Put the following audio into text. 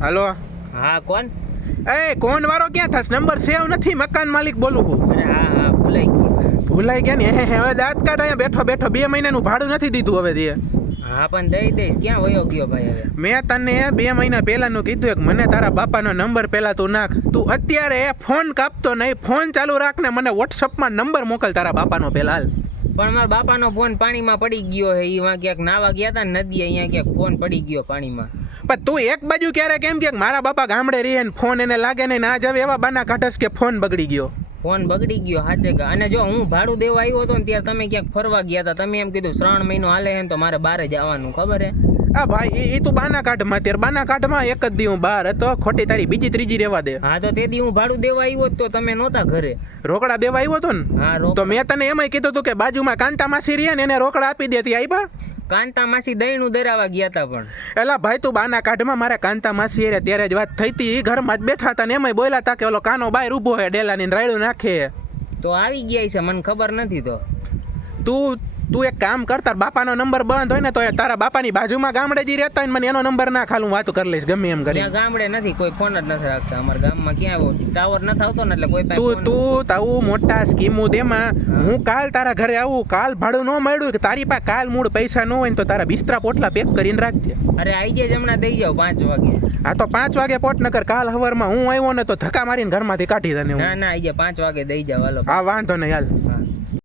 હાલો? હા કોણ? એ કોણ વાળો ક્યાં થશે? નંબર સેવ નથી મકાન માલિક બોલું હું અરે હા હા ભૂલાઈ ગયું. ભૂલાઈ ગયા ને? હે હે હવે દાંત કાઢ અહીંયા બેઠો બેઠો બે મહિનાનું ભાડું નથી દીધું હવે તે હા પણ દઈ દઈશ. ક્યાં વયો ગયો ભાઈ હવે? મેં તને બે મહિના પહેલાનું કીધું કે મને તારા બાપાનો નંબર પહેલા તું નાખ. તું અત્યારે ફોન કાપતો નહીં ફોન ચાલુ રાખ ને મને વોટ્સઅપમાં નંબર મોકલ તારા બાપાનો પહેલા હાલ. પણ મારા બાપાનો ફોન પાણીમાં પડી ગયો હે. એ વાં ક્યાંક નાવા ગયા હતા નદી અહીંયા ક્યાંક ફોન પડી ગયો પાણીમાં. પણ તું એક બાજુ ક્યારે કેમ કે મારા બાપા ગામડે રહે ને ફોન એને લાગે ને ના જાવે એવા બાના કાઢસ કે ફોન બગડી ગયો? ફોન બગડી ગયો સાચે કે. અને જો હું ભાડું દેવા આવ્યો હતો ને ત્યારે તમે ક્યાંક ફરવા ગયા હતા તમે એમ કીધું શ્રાવણ મહિનો હાલે છે ને તો મારે બારે જવાનું ખબર હે? આ ભાઈ એ તું બાના કાઢમાં અત્યારે. બાના કાઢમાં એક જ દી હું બહાર હતો. ખોટી તારી બીજી ત્રીજી રહેવા દે. હા તો તે દી હું ભાડું દેવા આવ્યો તો તમે નહોતા ઘરે. રોકડા દેવા આવ્યો હતો ને? હા તો મેં તને એમાંય કીધું હતું કે બાજુમાં કાંતા માસી રહ્યા ને એને રોકડા આપી દેતી આઈબા કાંતા માસી દહીણું દરાવા ગયા હતા પણ. એલા ભાઈ તું બાના કાઢમાં મારે કાંતા માસી રે ત્યારે જ વાત થઈ હતી ઘરમાં જ બેઠા હતા ને એમાંય બોલ્યા હતા કે ઓલો કાનો બાય ઊભો હે ડેલાની રાયડું નાખે. તો આવી ગયા છે મને ખબર નથી તો. તું તું એક કામ કર તાર બાપાનો નંબર બંધ હોય ને તો એ તારા બાપાની બાજુમાં ગામડે જી રહેતા હોય ને મને એનો નંબર ના ખાલું વાતો કરી લઈશ ગમે એમ કરી. ગામડે નથી કોઈ ફોન જ નથી રાખતા. અમારા ગામમાં ક્યાં આવ્યો ટાવર નથી આવતો ને એટલે કોઈ તું તું તાવું મોટા સ્કીમો દેમાં. હું. કાલ તારા ઘરે આવું કાલ ભાડું ન મળ્યું કે તારી પાસે કાલ મૂળ પૈસા ન હોય ને તો તારા બિસ્તરા પોટલા પેક કરીને રાખજે. અરે આઈ જાય હમણાં દઈ જાવ પાંચ વાગે. આ તો પાંચ વાગે પોટનગર કાલ હવારમાં હું આવ્યો ને તો ધક્કા મારીને ઘરમાંથી કાઢી દે હું. ના ના આઈ જાય પાંચ વાગે દઈ જાવ હાલો. હા વાંધો નહીં હાલ.